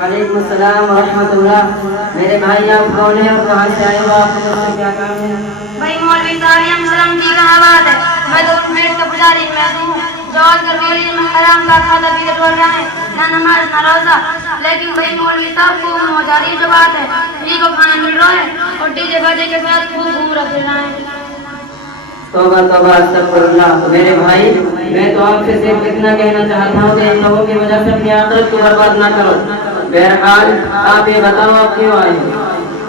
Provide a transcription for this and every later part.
وعلیکم السلام ورحمۃ اللہ۔ میرے بھائی آپ کون ہیں اور کہاں سے آئے ہو؟ آپ کو مجھ سے کیا کام ہے؟ بھائی مولوی صاحب ہم سلام جی کہاں بات ہے؟ میں تو میٹ کا پجاری میں ہوں جو آج کر میری میں حرام کا کھاتا پیتا ڈول رہا ہے، نہ نماز نہ روزہ۔ لیکن بھائی مولوی صاحب کو ہو جا رہی جو بات ہے، فری کو کھانا مل رہا ہے اور ڈی جے باجے کے ساتھ خوب گھوم رہا ہے۔ توبہ توبہ استغفر اللہ۔ میرے بھائی میں تو آپ سے صرف اتنا کہنا چاہتا ہوں کہ ان لوگوں کی وجہ سے اپنی آخرت کو برباد نہ کرو۔ بہرحال آپ یہ بتاؤ آپ کیوں آئے ہیں؟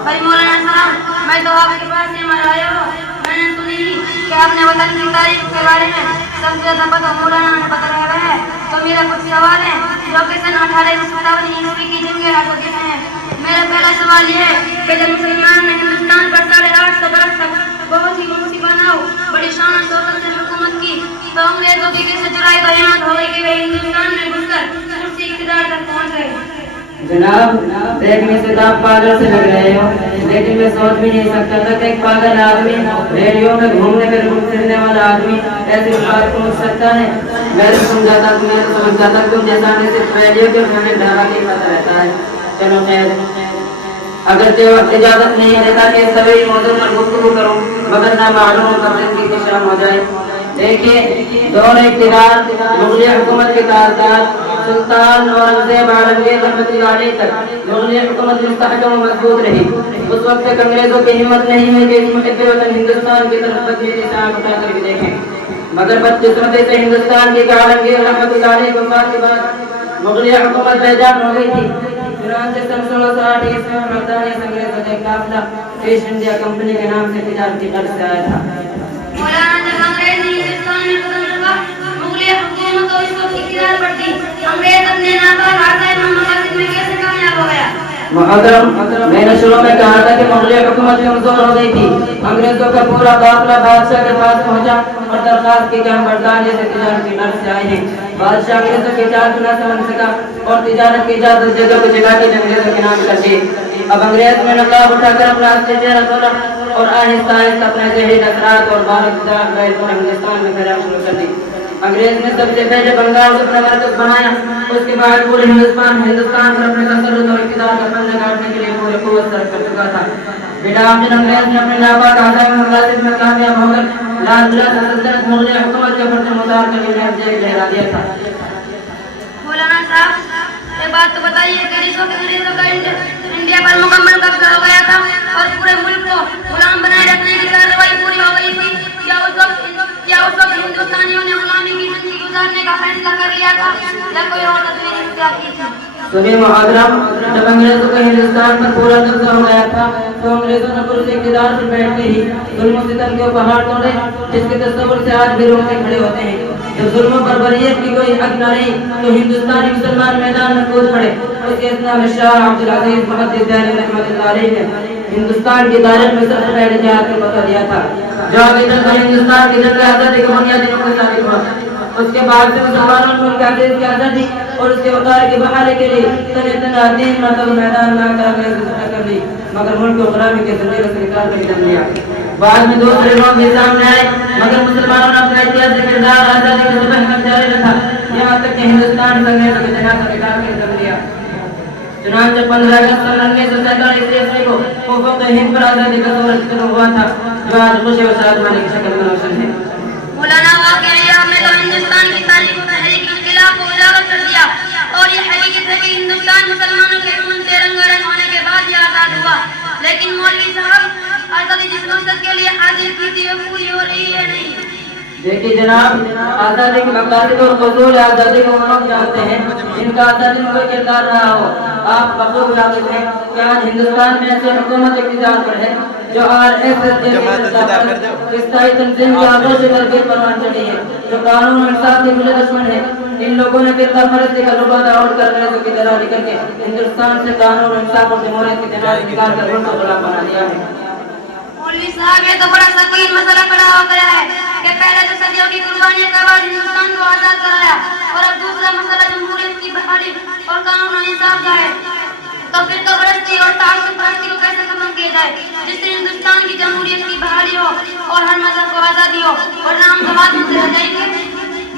بھائی مولانا صاحب میں تو آپ کے پاس سے مر آیا ہوں۔ میں نے سنی کہ آپ نے وطن کی تاریخ کے بارے میں سب سے زیادہ پتہ مولانا نے بتا رہا ہے، تو میرا کچھ سوال ہے جو کہ سن 1857 عیسوی کی جنگ آزادی میں ہے۔ میرا پہلا سوال یہ ہے کہ جب مسلمان نے ہندوستان پر 850 برس تک بہت ہی منصفانہ بڑی شان و شوکت سے حکومت کی، تو انگریزوں کی کس جرائے کو ہمت ہو گئی کہ وہ ہندوستان میں گھس کر کرسی اقتدار تک پہنچ گئے؟ جناب دیکھنے سے تو آپ پاگل سے لگ رہے ہو، لیکن میں سوچ بھی نہیں سکتا تھا کہ ایک پاگل آدمی ریڈیو میں گھومنے پھرنے والا آدمی ایسی بات پہنچ سکتا ہے۔ میں سمجھاتا تم جیسا ہمیں صرف ریڈیو کے گھومنے ڈرا کے پتہ رہتا ہے۔ چلو خیر، اگر جو وقت اجازت نہیں دیتا کہ اس طویل موضوع پر گفتگو کروں مگر نہ معلوم قبل کی شام ہو جائے۔ دیکھیے دور اقتدار مغلیہ حکومت کے تاثرات سلطان اورنگزیب عالمگیر رحمۃ اللہ علیہ تک مغلیہ حکومت مستحکم و مضبوط رہی۔ اس وقت تک انگریزوں کی ہمت نہیں ہوئی کہ اس محب وطن ہندوستان کی طرف بدبینی سے آنکھ اٹھا کر بھی دیکھیں، مگر بدقسمتی سے ہندوستان کی عالمگیر رحمۃ اللہ علیہ کی وفات کے بعد مغلیہ حکومت بے جان ہو گئی تھی۔ چنانچہ سن 1660 عیسوی میں برطانیہ سے انگریزوں کا ایک قافلہ ایسٹ انڈیا کمپنی کے نام سے تجارتی قرض سے آیا تھا۔ مولانا جب انگریز نے ہندوستان میں قدم رکھا، مغلیہ حکومت تو اس وقت اقتدار پر تھی، انگریز اپنے ناپاک آزائے مقاصد میں کیسے کامیاب ہو گیا؟ محترم میں نے شروع میں کہا تھا کہ مغلیہ حکومت کمزور ہو گئی تھی۔ انگریزوں کا پورا قافلہ بادشاہ کے پاس پہنچا اور درخواست کی کہ ہم برطانیہ سے تجارتی قرض سے آئے ہیں۔ بادشاہ انگریزوں کی چال نہ سمجھ سکا اور تجارت کی اجازت جگہ کو جگہ کے انگریزوں کے نام کر دی۔ اب انگریز میں نقاب اٹھا کر اپنا اصلی چہرہ کھولا اور آہستہ آہستہ اپنے ذہنی اثرات اور بارقدار ہندوستان میں پھیلانا شروع کر دی۔ انگریز نے سب سے پہلے بنگال کو اپنا مرکز بنایا، اس کے بعد پورے ہندوستان پر اپنے تسلط اور اقتدار کا پنجہ کاٹنے کے لیے پورے قوت صرف کر چکا تھا۔ بلاخر انگریز نے اپنے ناپاک آزائے مقاصد میں کامیاب ہو کر لال قلعہ سلطنت مغلیہ حکومت کے فرد متار کر انہیں لہرا دیا تھا۔ مولانا صاحب یہ بات تو بتائیے کہ اس وقت انگریزوں کا انڈیا پر مکمل قبضہ ہو گیا تھا اور پورے ملک کو غلام بنائے رکھنے کی کارروائی پوری ہو گئی تھی، کیا اس وقت ہندوستانیوں نے غلامی کی زندگی گزارنے کا فیصلہ کر لیا تھا یا کوئی اور تدبیر اختیار کی تھی؟ سنیے محترم، جب انگریزوں کا ہندوستان پر پورا قبضہ ہو گیا تھا تو انگریزوں نے پورے اقتدار پر بیٹھتے ہی ظلم و ستم کے پہاڑ توڑے جس کے تصور سے آج بھی روکتے کھڑے ہوتے ہیں۔ جب ظلم و بربریت کی کوئی حد نہ رہی تو ہندوستانی مسلمان میدان میں کود پڑے۔ اس کے اثنا میں شاہ عبدالعزیز محدث دہلوی رحمۃ اللہ علیہ نے ہندوستان کی تاریخ میں سب سے پہلے جہاد کا فتویٰ دیا تھا جو آگے چل کر ہندوستان کی جنگ آزادی کے بنیادی نقطہ ثابت ہوا۔ اس کے بعد سے مسلمانوں نے ملک کی آزادی اور اس کے وقار کی بحالی کے لیے تین مرتبہ میدان میں آ کر لی، مگر ملک کو غلامی کے زنجیروں سے نکال کر دم لیا۔ بعد میں دوسرے لوگ بھی سامنے آئے مگر مسلمانوں نے اپنا اتحادی کردار آزادی کے سبق میں جاری رکھا یہاں تک کہ ہندوستان کو انگریزوں کے جناح سے نکال کر دم لیا۔ چنانچہ 15 اگست 1947 عیسوی کو وفاق ہند پر آزادی کا سورج شروع ہوا تھا جو آج خوشی و شادمانی کی شکل میں روشن ہے۔ مولانا واقعی آپ نے تو ہندوستان کی تاریخ و تحریک انقلاب کو اجاگر کر دیا اور یہ حقیقت ہے کہ ہندوستان مسلمانوں کے خون سے رنگا رنگ ہونے کے بعد یہ آزاد ہوا، لیکن مولوی صاحب آزادی جس مقصد کے لیے حاصل کی تھی وہ پوری ہو رہی ہے نہیں؟ دیکھیے جناب، آزادی کے مقاصد اور حصول آزادی کو وہ لوگ جانتے ہیں جن کا آزادی میں کوئی کردار رہا ہو۔ آپ بخوبی واقف ہیں کہ آج ہندوستان میں ایسی حکومت اقتدار پر ہے جو RSS جیسی استائی تنظیم کی آغوش سے تربیت بنوان چڑھی ہے، جو قانون و انصاف کے کھلے دشمن ہے۔ ان لوگوں نے فرقہ پرستی کا لبادہ اوڑھ کر انگریزوں کی دلالی کر کے ہندوستان سے قانون و انصاف اور جمہوریت کی تجارت نکال کر ملک کو غلام بنا دیا ہے۔ مولوی صاحب یہ تو بڑا سنگین مسئلہ کھڑا ہو گیا ہے کہ پہلے تو صدیوں کی قربانیوں کے بعد ہندوستان کو آزاد کرایا اور اب دوسرا مسئلہ جمہوریت کی بحالی اور قانون و انصاف کا ہے، تو پھر تو پرستی اور تعصب پرستی کو کیسے ختم کیا جائے جس سے ہندوستان کی جمہوریت کی بحالی ہو اور ہر مذہب کو آزادی ہو اور نام تو بات سے رہ جائیں گے؟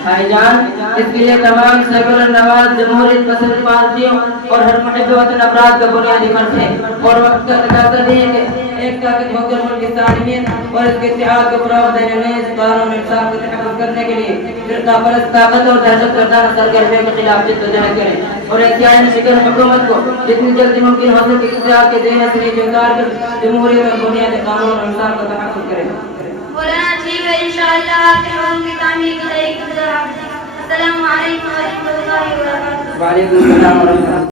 بھائی جان اس کے لیے تمام سیکولر نواز جمہوریت پسند پارٹیوں اور ہر محب وطن افراد کا بنیادی فرض ہے اور وقت کا تقاضا بھی ہے کہ ایک طاقت ہو کر ملک کی تعلیمیت اور اس کے اتحاد کو فروغ دینے میں اس قانون انصاف کو تحفظ کرنے کے لیے فرقہ پرست طاقت اور دہشت گردانہ سرگرمیوں کے خلاف جدوجہد کریں اور احتیاطی شکن حکومت کو جتنی جلدی ممکن ہو سکے اختیار کے ذہن سے نیچے اتار کر جمہوریت اور بنیادی قانون اور انصاف کا تحفظ کریں. مولانا ٹھیک ہے انشاءاللہ آپ کے حکم کی تعمیر کی جائے گی. السلام علیکم ورحمۃ اللہ وبرکاتہ. وعلیکم السلام ورحمۃ اللہ.